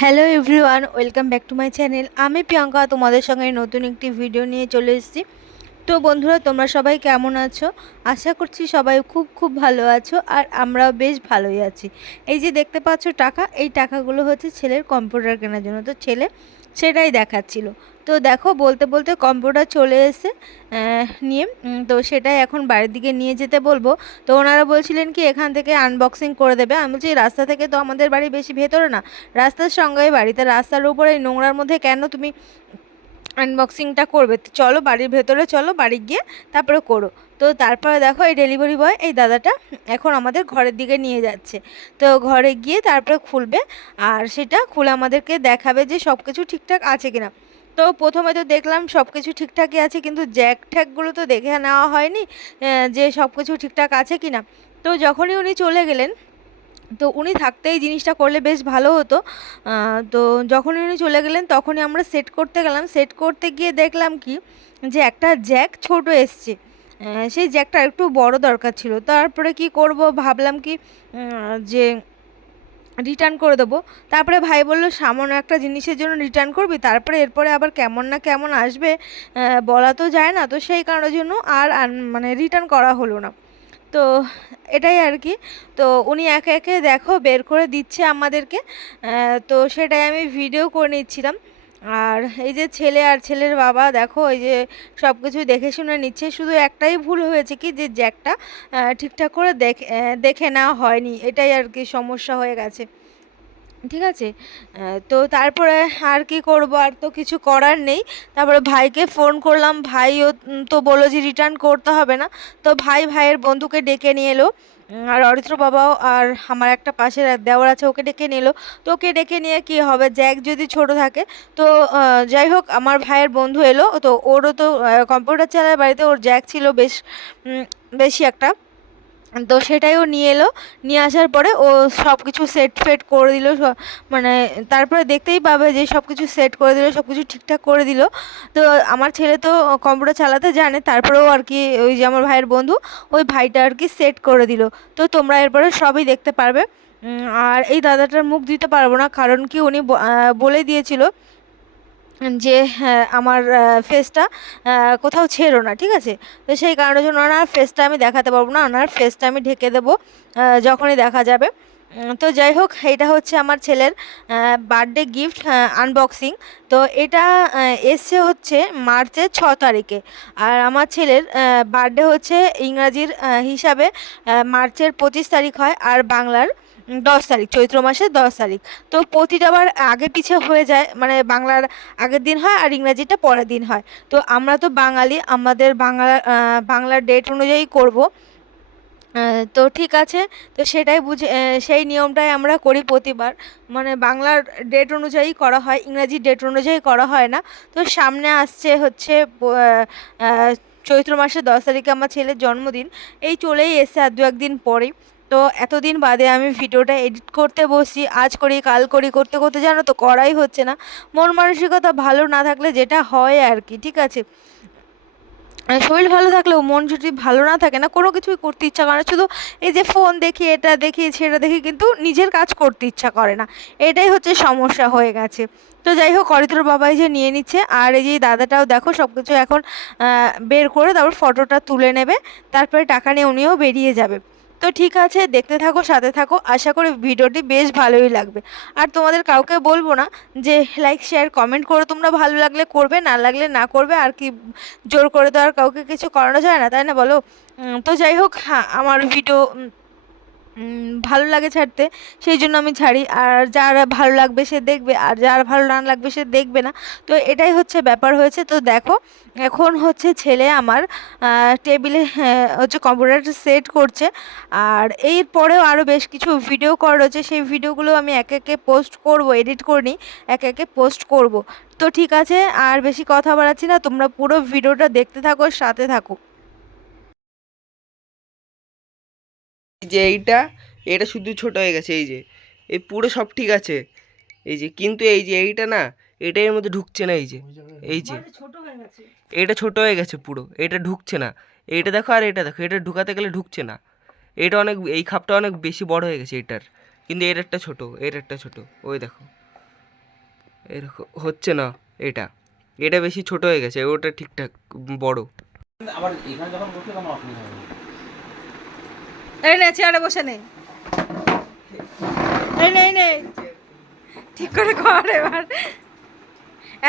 Hello everyone welcome back to my channel আমি প্রিয়াঙ্কা, তোমাদের সঙ্গে নতুন একটি ভিডিও নিয়ে চলে এসেছি। তো বন্ধুরা, তোমরা সবাই কেমন আছো? আশা করছি সবাই খুব খুব ভালো আছো আর আমরাও বেশ ভালোই আছি। এই যে দেখতে পাচ্ছ টাকা, এই টাকাগুলো হচ্ছে ছেলের কম্পিউটার কেনার জন্য। তো ছেলে সেটাই দেখাচ্ছিল। তো দেখো বলতে বলতে কম্পিউটার চলে এসে নিয়ে তো সেটাই এখন বাড়ির দিকে নিয়ে যেতে বলব। তো ওনারা বলছিলেন কি, এখান থেকে আনবক্সিং করে দেবে। আমি বলছি রাস্তা থেকে তো আমাদের বাড়ি বেশি ভেতরে না। রাস্তার সঙ্গে বাড়িতে রাস্তার উপরে নোংরার মধ্যে কেন তুমি আনবক্সিংটা করবে। তো চলো বাড়ির ভেতরে, চলো বাড়ি গিয়ে তারপরে করো। তো তারপরে দেখো এই ডেলিভারি বয় এই দাদাটা এখন আমাদের ঘরের দিকে নিয়ে যাচ্ছে। তো ঘরে গিয়ে তারপরে খুলবে আর সেটা খুলে আমাদেরকে দেখাবে যে সব কিছু ঠিকঠাক আছে কিনা। তো প্রথমে তো দেখলাম সব কিছু ঠিকঠাকই আছে, কিন্তু জ্যাক ঠ্যাকগুলো তো দেখে নেওয়া হয়নি যে সব কিছু ঠিকঠাক আছে কিনা। তো যখনই উনি চলে গেলেন তো উনি থাকতে এই জিনিসটা করলে বেশ ভালো হতো। তো যখনই উনি চলে গেলেন তখনই আমরা সেট করতে গেলাম। সেট করতে গিয়ে দেখলাম কি? যে একটা জ্যাক ছোট এসছে। সেই জ্যাকটা একটু বড় দরকার ছিল। তারপরে কি করব? ভাবলাম কি যে রিটার্ন করে দেবো। তারপরে ভাই বলল, সামান্য একটা জিনিসের জন্য রিটার্ন করবি? তারপরে এরপরে আবার কেমন না কেমন আসবে বলা তো যায় না। তো সেই কারণের জন্য আর মানে রিটার্ন করা হলো না। তো এটাই আর কি। তো উনি একে একে দেখো বের করে দিচ্ছে আমাদেরকে। তো সেটাই আমি ভিডিও করে নিচ্ছিলাম। আর এই যে ছেলে আর ছেলের বাবা দেখো, এই যে সব কিছু দেখে শুনে নিচ্ছে। শুধু একটাই ভুল হয়েছে কি, যে জ্যাকটা ঠিকঠাক করে দেখে দেখে নেওয়া হয়নি। এটাই আর কি সমস্যা হয়ে গেছে। ঠিক আছে? তো তারপরে আর কি করব? আর তো কিছু করার নেই। তারপরে ভাইকে ফোন করলাম। ভাইও তো বলল যে রিটার্ন করতে হবে না। তো ভাই ভাইয়ের বন্ধুকে ডেকে নিয়ে এলো। আর অরিত্র বাবাও আর আমার একটা পাশের দেওয়ার আছে, ওকে ডেকে নিল তো ওকে ডেকে নিয়ে কি হবে? জ্যাক যদি ছোট থাকে, তো যাই হোক, আমার ভাইয়ের বন্ধু এলো। তো ওরও তো কম্পিউটার চালায় বাড়িতে ওর জ্যাক ছিল বেশ বেশি একটা। তো সেটাই ও নিয়ে এলো। নিয়ে আসার পরে ও সব কিছু সেট ফেট করে দিল মানে তারপরে দেখতেই পাবে যে সব কিছু সেট করে দিল সব কিছু ঠিকঠাক করে দিল। তো আমার ছেলে তো কম্পিউটার চালাতে জানে, তারপরেও আর কি ওই যে আমার ভাইয়ের বন্ধু, ওই ভাইটা আর কি সেট করে দিল। তো তোমরা এরপরে সবই দেখতে পারবে। আর এই দাদাটার মুখ দিতে পারব না, কারণ কি উনি বলে দিয়েছিল যে হ্যাঁ, আমার ফেসটা কোথাও ছেড়ো না ঠিক আছে? তো সেই কারণের জন্য ওনার ফেসটা আমি দেখাতে পারব না ওনার ফেসটা আমি ঢেকে দেবো যখনই দেখা যাবে। তো যাই হোক এটা হচ্ছে আমার ছেলের বার্থডে গিফট আনবক্সিং তো এটা এসছে হচ্ছে মার্চের ছ তারিখে। আর আমার ছেলের বার্থডে হচ্ছে ইংরাজির হিসাবে মার্চের পঁচিশ তারিখ হয় আর বাংলার দশ তারিখ, চৈত্র মাসের দশ তারিখ। তো প্রতিটা বার আগে পিছে হয়ে যায় মানে বাংলার আগের দিন হয় আর ইংরাজিটা পরের দিন হয়। তো আমরা তো বাঙালি, আমাদের বাংলা বাংলার ডেট অনুযায়ী করব। তো ঠিক আছে, তো সেটাই বুঝে সেই নিয়মটাই আমরা করি প্রতিবার। মানে বাংলার ডেট অনুযায়ী করা হয় ইংরাজি ডেট অনুযায়ী করা হয় না। তো সামনে আসছে হচ্ছে চৈত্র মাসের দশ তারিখে আমার ছেলের জন্মদিন। এই চলেই এসে আর দু একদিন পরেই। তো এতদিন বাদে আমি ভিডিওটা এডিট করতে বসি আজ করি, কাল করি, করতে করতে জানো তো করাই হচ্ছে না। মন মানসিকতা ভালো না থাকলে যেটা হয় আর কি, ঠিক আছে? শরীর ভালো থাকলেও মন যদি ভালো না থাকে না, কোনো কিছুই করতে ইচ্ছা করে না। শুধু এই যে ফোন দেখি, এটা দেখি, সেটা দেখি কিন্তু নিজের কাজ করতে ইচ্ছা করে না। এটাই হচ্ছে সমস্যা হয়ে গেছে। তো যাই হোক, অরিত্র বাবাই যে নিয়ে নিচ্ছে, আর এই যে দাদাটাও দেখো সব কিছু এখন বের করে তারপর ফটোটা তুলে নেবে, তারপরে টাকা নিয়ে উনিও বেরিয়ে যাবে। তো ঠিক আছে, দেখতে থাকো, সাথে থাকো। আশা করি ভিডিওটি বেশ ভালোই লাগবে। আর তোমাদের কাউকে বলব না যে লাইক শেয়ার কমেন্ট করে। তোমরা ভালো লাগলে করবে, না লাগলে না করবে। আর কি জোর করে তো আর কাউকে কিছু করানো যায় না, তাই না বলো? তো যাই হোক হ্যাঁ আমার ভিডিও ভালো লাগে ছাড়তে, সেই জন্য আমি ছাড়ি। আর যার ভালো লাগবে সে দেখবে, আর যার ভালো না লাগবে সে দেখবে না। তো এটাই হচ্ছে ব্যাপার হয়েছে। তো দেখো, এখন হচ্ছে ছেলে আমার টেবিলে হচ্ছে কম্পিউটারটা সেট করছে। আর এর পরেও আরও বেশ কিছু ভিডিও করা রয়েছে। সেই ভিডিওগুলো আমি একে একে পোস্ট করব, এডিট করে নিই একে একে পোস্ট করব। তো ঠিক আছে, আর বেশি কথা বাড়াচ্ছি না। তোমরা পুরো ভিডিওটা দেখতে থাকো, সাথে থাকো। যে এইটা এটা শুধু ছোট হয়ে গেছে এই যে। এই পুরো সব ঠিক আছে। এই যে কিন্তু এই যে এইটা না এটা এর মধ্যে ঢুকছে না এই যে। এই যে। ছোট হয়ে গেছে। এটা ছোট হয়ে গেছে পুরো এটা ঢুকছে না। এইটা দেখো আর এটা দেখো এটা ঢুকাতে গেলে ঢুকছে না। এটা অনেক এই খাপটা অনেক বেশি বড় হয়ে গেছে এটার। কিন্তু এর একটা ছোট এর একটা ছোট ওই দেখো। এরকম হচ্ছে না এটা। এটা বেশি ছোট হয়ে গেছে ওটা ঠিকঠাক বড়। আবার এখানে যখন বসে তখন অসুবিধা হবে। এই নে, চেয়ারে বসে নে। এই নে নে। ঠিক করে কর এবার।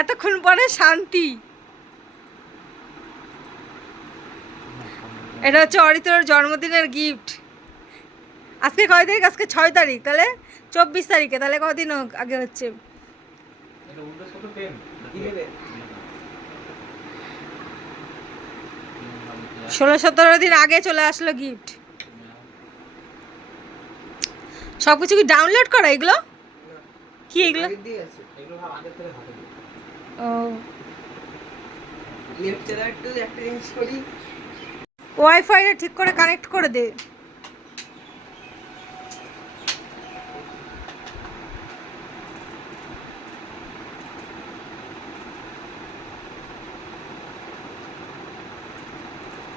এতক্ষণ পরে শান্তি। এটা হচ্ছে অরিতর জন্মদিনের গিফট আজকে কয় তারিখ? আজকে ছয় তারিখ। তাহলে চব্বিশ তারিখে। তাহলে কদিন আগে হচ্ছে। ষোলো সতেরো দিন আগে চলে আসলো গিফট সব কিছু কি ডাউনলোড করা এগুলো? কি এগুলো। ও। একটা জিনিস করি। ওয়াইফাইটা ঠিক করে কানেক্ট করে দে।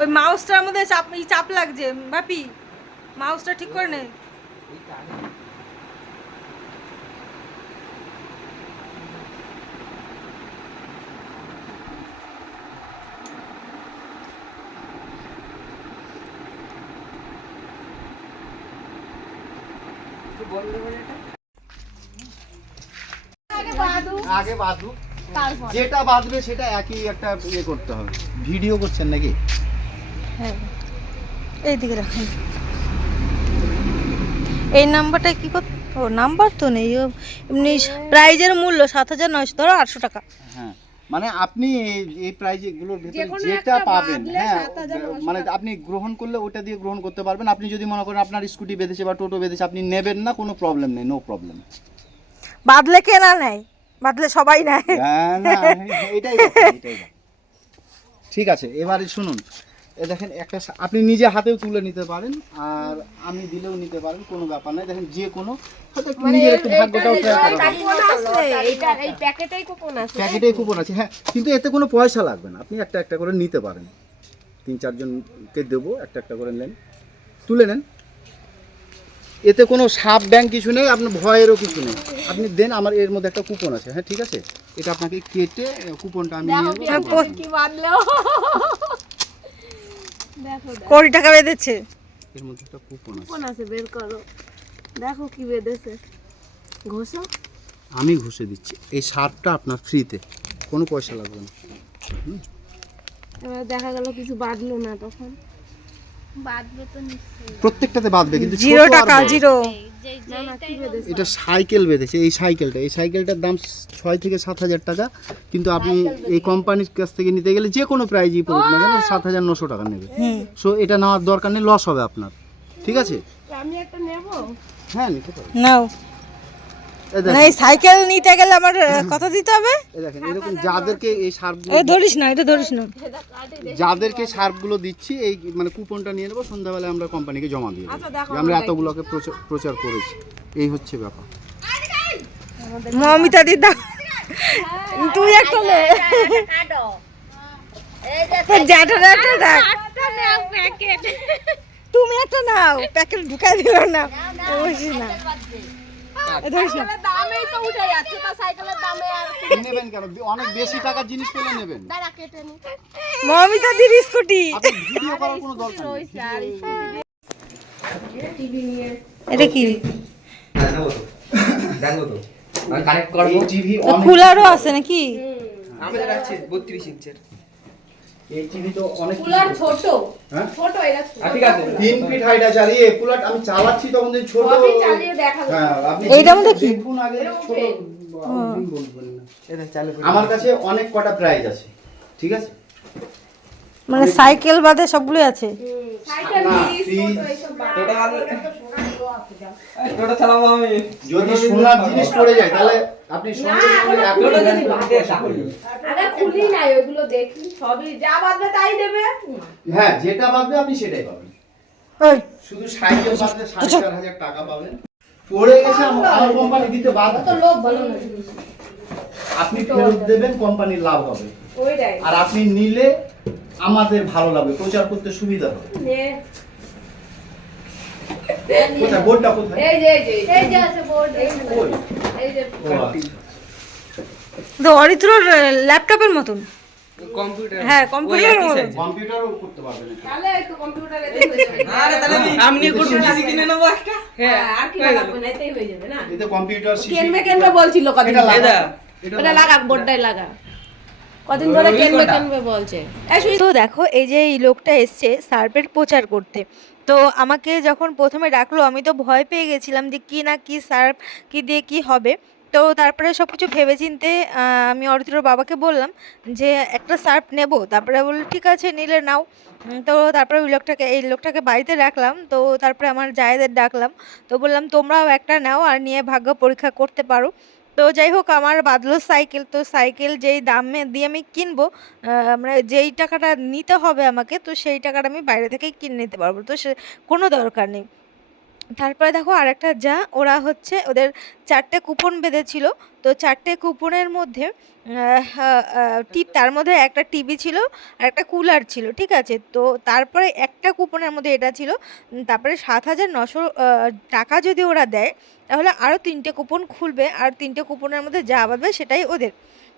ওই মাউসটার মধ্যে চাপ চাপ লাগছে। বাপি মাউসটা ঠিক করে নে। আগে বাঁধুক। যেটা বাঁধবে সেটা একই একটা ইয়ে করতে হবে। ভিডিও করছেন নাকি? হ্যাঁ। এইদিকে রাখুন। এই নাম্বারটা কি কর ও নাম্বার তো নেই। এমনি প্রাইজের মূল্য সাত হাজার নয়শো ধরো আটশো টাকা। হ্যাঁ। মানে আপনি এই- এই প্রাইজ এগুলোর ভেতরে যেটা পাবেন হ্যাঁ মানে আপনি গ্রহণ করলে ওটা দিয়ে গ্রহণ করতে পারবেন। আপনি যদি মনে করেন আপনার স্কুটি বেঁধেছে বা টোটো বেঁধেছে আপনি নেবেন না কোনো প্রবলেম নেই নো প্রবলেম বাদলে কে না নেয়? বাদলে সবাই নেয়। এটাই এটাই ঠিক আছে এবারে শুনুন। এ দেখেন একটা সা- আপনি নিজে হাতেও তুলে নিতে পারেন আর আমি দিলেও নিতে পারেন কোনো ব্যাপার নাই। দেখেন যে কোনো হবে। প্যাকেটেই কুপন আছে হ্যাঁ কিন্তু এতে কোনো পয়সা লাগবে না। আপনি একটা একটা করে নিতে পারেন। তিন চারজনকে দেবো একটা একটা করে নেন। তুলে নেন। এতে কোনো সাপ ব্যাংক কিছু নেই আপনার ভয়েরও কিছু নেই। আপনি দেন আমার এর মধ্যে একটা কুপন আছে। হ্যাঁ ঠিক আছে? এটা আপনাকে কেটে কুপনটা আমি কোটি টাকা বেঁধেছে। এর মধ্যে একটা কুপন আছে। কুপন আছে বের করো। দেখো কি বেঁধেছে। ঘষো। আমি ঘষে দিচ্ছি। এই সারটা আপনার ফ্রিতে কোনো পয়সা লাগবে না। এবার দেখা গেল কিছু বাঁধলো না তখন। প্রত্যেকটাতে বাঁধবে কিন্তু জিরো। টাকা জিরো এটা সাইকেল বেঁধেছে এই সাইকেলটা। এই সাইকেলটার দাম ছয় থেকে সাত হাজার টাকা কিন্তু আপনি এই কোম্পানির কাছ থেকে নিতে গেলে যে কোনো প্রাইজই পড়ুক না কেন সাত হাজার নশো টাকা নেবে। সো এটা নেওয়ার দরকার নেই লস হবে আপনার। ঠিক আছে? আমি একটা নেব? হ্যাঁ নিতে পারো। নাও। না এই সাইকেল নিতে গেলে আমার কত দিতে হবে? এই দেখেন এরকম যাদেরকে এই সারগুলো এ ধরিস না এটা ধরিস না। যাদেরকে সার্ফগুলো দিচ্ছি এই মানে কুপনটা নিয়ে নেব সন্ধ্যাবেলায় আমরা কোম্পানিকে জমা দিয়ে দেবো। আমরা এতগুলোকে প্রচার- প্রচার করেছি। এই হচ্ছে ব্যাপার। মমিতা দিদা তুই একটা নে। তোর জ্যাঠার একটা দেখ। তুমি একটা নাও প্যাকেট ঢুকাই দিল না। দামেই তো উঠে যাচ্ছে তা সাইকেলের দামে আর নেবেন কেন? অনেক বেশি টাকার জিনিস পেলে নেবেন। দাঁড়া কেটে নি। মমিতা দির স্কুটি ভিডিও করার কোনো দরকার নেই। এটা কি? দেখো তো। আমি কানেক্ট করব। এই টিভি কুলারও আছে নাকি? আমাদের আছে বত্রিশ ইঞ্চের। এই টিভি তো অনেক কুলার ছোট। হ্যাঁ? ছোট এটা ঠিক আছে। তিন ফিট হাইট আছে। আর এই কুলার আমি চালাচ্ছি তখন যে ছোট সবই চালিয়ে দেখা হ্যাঁ আপনি এইটার মধ্যে কি? দেখুন আগে ছোট বলবেন না। এটা চালু আমার কাছে অনেক কটা প্রাইজ আছে। ঠিক আছে? মানে সাইকেল বাদে সবগুলোই আছে। সাইকেল এটা টোটা চালাবো আমি। যদি সোনার জিনিস পড়ে যায় তাহলে আপনি খুলি। নাই ওগুলো দেখি সবই যা বাঁধবে তাই দেবে। হ্যাঁ যেটা বাঁধবে আপনি সেটাই পাবেন। শুধু সাইকেল বাঁধলে সাড়ে চার হাজার টাকা পাবেন। পড়ে গেছে আমার কোম্পানি দিতে বাধ্য তো লোক ভালো না আপনি ফেরত দেবেন কোম্পানির লাভ হবে। ওইটাই। আর আপনি নিলে আমাদের ভালো লাগবে প্রচার করতে সুবিধা হবে। কোথায়? বোর্ডটা কোথায়? এই যে এই যে আছে বোর্ড এই যে। আচ্ছা। তো অরিত্রর ল্যাপটপের মতন? কম্পিউটার। হ্যাঁ, কম্পিউটারের মতো। কম্পিউটারও করতে পারবেন তাহলে একটু কম্পিউটারে এতেই হয়ে যাবে আরে তাহলে আমি একটু পিসি কিনে নেব একটা? হ্যাঁ আর কি লাগবে না এতেই হয়ে যাবে না। এতে কম্পিউটার সিসি কেনবে কেনবে বলছিল কদিন এটা ধরে। এটা লাগা। বোর্ডটাই লাগা। কদিন ধরে কেনবে কেনবে বলছে। তো দেখো এই যে এই লোকটা এসছে সার্পের প্রচার করতে। তো আমাকে যখন প্রথমে ডাকলো, আমি তো ভয় পেয়ে গেছিলাম যে কি না কি সার্প কি দিয়ে কি হবে। তো তারপরে সব কিছু ভেবেচিন্তে আমি অরিত্রর বাবাকে বললাম যে, একটা সার্ফ নেব। তারপরে বলল, ঠিক আছে, নিলে নাও। তো তারপরে ওই লোকটাকে, এই লোকটাকে বাড়িতে রাখলাম। তো তারপরে আমার জায়েদের ডাকলাম। তো বললাম, তোমরাও একটা নাও আর নিয়ে ভাগ্য পরীক্ষা করতে পারো। তো যাই হোক, আমার বাদলো সাইকেল, তো সাইকেল যেই দামে দিয়ে আমি কিনবো আমরা যেই টাকাটা নিতে হবে আমাকে, তো সেই টাকাটা আমি বাইরে থেকেই কিনে নিতে পারব। তো সে, কোনো দরকার নেই। তারপরে দেখো আরেকটা যা, ওরা হচ্ছে ওদের চারটে কুপন বেঁধেছিল। তো চারটে কুপনের মধ্যে টিপ তার মধ্যে একটা টিভি ছিল, আর একটা কুলার ছিল, ঠিক আছে? তো তারপরে একটা কুপনের মধ্যে এটা ছিল তারপরে সাত হাজার নশো টাকা যদি ওরা দেয়, তাহলে আরও তিনটে কুপন খুলবে, আর তিনটে কুপনের মধ্যে যা বাঁধবে সেটাই ওদের।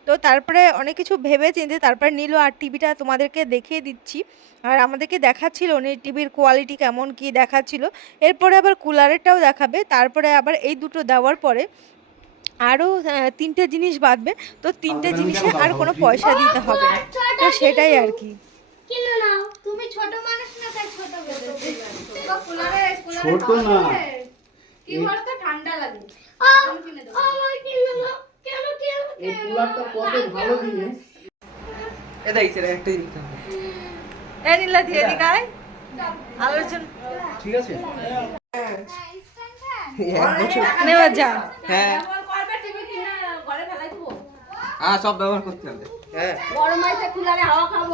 তো তারপরে অনেক কিছু ভেবে চিন্তে তারপরে নিল আর টিভিটা তোমাদেরকে দেখিয়ে দিচ্ছি। আর আমাদেরকে দেখাচ্ছিল উনি টিভির কোয়ালিটি কেমন কি দেখাচ্ছিল। এরপরে আবার কুলারেরটাও দেখাবে তারপরে আবার এই দুটো দেওয়ার পরে আরও তিনটে জিনিস বাঁধবে। তো তিনটে জিনিসে আর কোনো পয়সা দিতে হবে না। তো সেটাই আর কি। তুমি ছোট মানুষ না তাই ছোট ছোট না। কি বলতো? ঠান্ডা লাগে। আমার কিনে নাও কেন কেন এই কুলারটা কত ভালো জিনিস। এ দেখ সেটা একটা জিনিস এ নীলা দিয়ে দিকায় আলোচনা। ঠিক আছে? এক নেওয়া যা। হ্যাঁ। হ্যাঁ সব ব্যবহার করতে হবে। হ্যাঁ। গরম আইসে কুলারে হাওয়া খাব।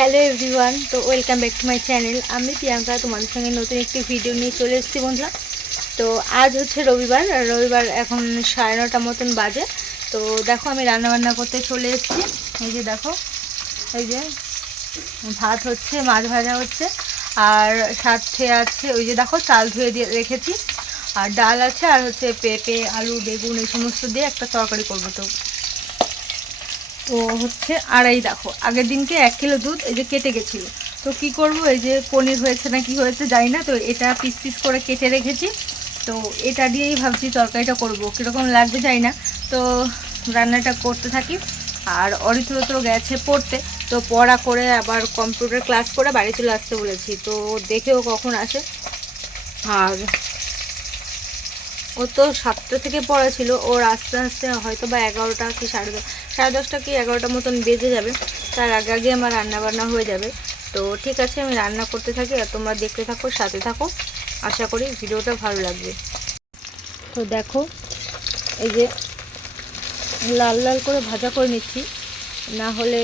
হ্যালো এভরিওয়ান, তো welcome back to my channel. আমি প্রিয়াঙ্কা, তোমাদের সঙ্গে নতুন একটি ভিডিও নিয়ে চলে এসেছি বন্ধুরা। তো আজ হচ্ছে রবিবার রবিবার এখন সাড়ে নটা মতন বাজে। তো দেখো, আমি রান্নাবান্না করতে চলে এসেছি। এই যে দেখো, এই যে ভাত হচ্ছে, মাছ ভাজা হচ্ছে, আর সাথে আছে, ওই যে দেখো, চাল ধুয়ে দিয়ে রেখেছি। আর ডাল আছে, আর হচ্ছে পেঁপে, আলু, বেগুন, এই সমস্ত দিয়ে একটা তরকারি করব। তো তো হচ্ছে আর এই দেখো। আগের দিনকে এক কিলো দুধ, এই যে কেটে গেছিল। তো কি করব, এই যে পনির হয়েছে না কি হয়েছে জানি না, তো এটা পিস পিস করে কেটে রেখেছি। তো এটা দিয়েই ভাবছি তরকারিটা করব। কীরকম লাগবে জানি না। তো রান্নাটা করতে থাকি। আর অরিত্র তো গেছে পড়তে। তো পড়া করে আবার কম্পিউটার ক্লাস করে বাড়ি চলে আসতে বলেছি। তো দেখেও কখন আসে। আর ও তো সাতটা থেকে পড়া ছিল, ওর আস্তে আস্তে হয়তো বা এগারোটা কি সাড়ে দশ, সাড়ে দশটা কি এগারোটা মতন বেজে যাবে, তার আগে আগে আমার রান্না বান্না হয়ে যাবে। তো ঠিক আছে, আমি রান্না করতে থাকি আর তোমরা দেখতে থাকো, সাথে থাকো। আশা করি ভিডিওটা ভালো লাগবে। তো দেখো, এই যে লাল লাল করে ভাজা করে নিচ্ছি, না হলে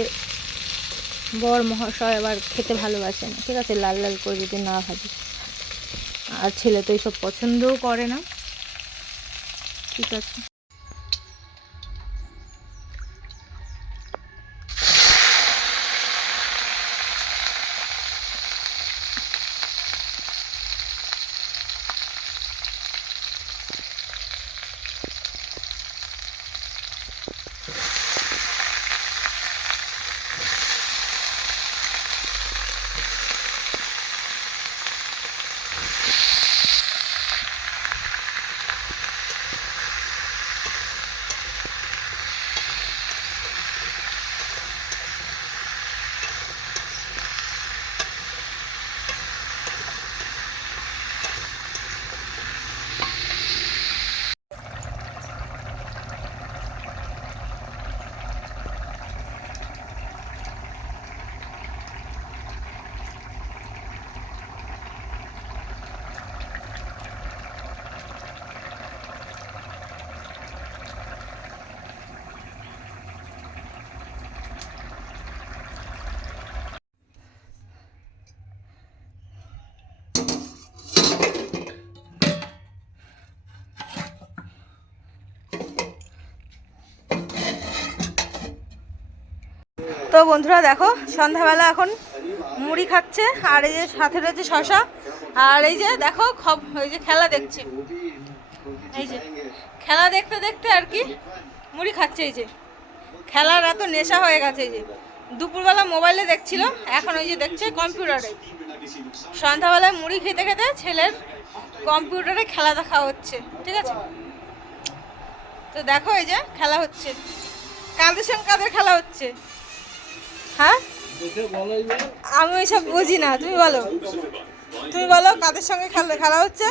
বর মহাশয় আবার খেতে ভালোবাসে না। ঠিক আছে, লাল লাল করে যদি না ভাজি। আর ছেলে তো এইসব পছন্দও করে না। ঠিক আছে। তো বন্ধুরা দেখো, সন্ধ্যাবেলা এখন মুড়ি খাচ্ছে, আর এই যে সাথে রয়েছে শশা আর এই যে দেখো খব, এই যে খেলা দেখছে। এই যে, খেলা দেখতে দেখতে আর কি মুড়ি খাচ্ছে এই যে। খেলার এত নেশা হয়ে গেছে এই যে। দুপুরবেলা মোবাইলে দেখছিল এখন ওই যে দেখছে কম্পিউটারে। সন্ধ্যাবেলায় মুড়ি খেতে খেতে ছেলের কম্পিউটারে খেলা দেখা হচ্ছে, ঠিক আছে? তো দেখো এই যে খেলা হচ্ছে। কাদের সঙ্গে কাদের খেলা হচ্ছে? হ্যাঁ? আমি ওইসব বুঝি না তুমি বলো। তুমি বলো কাদের সঙ্গে খেলা খেলা হচ্ছে?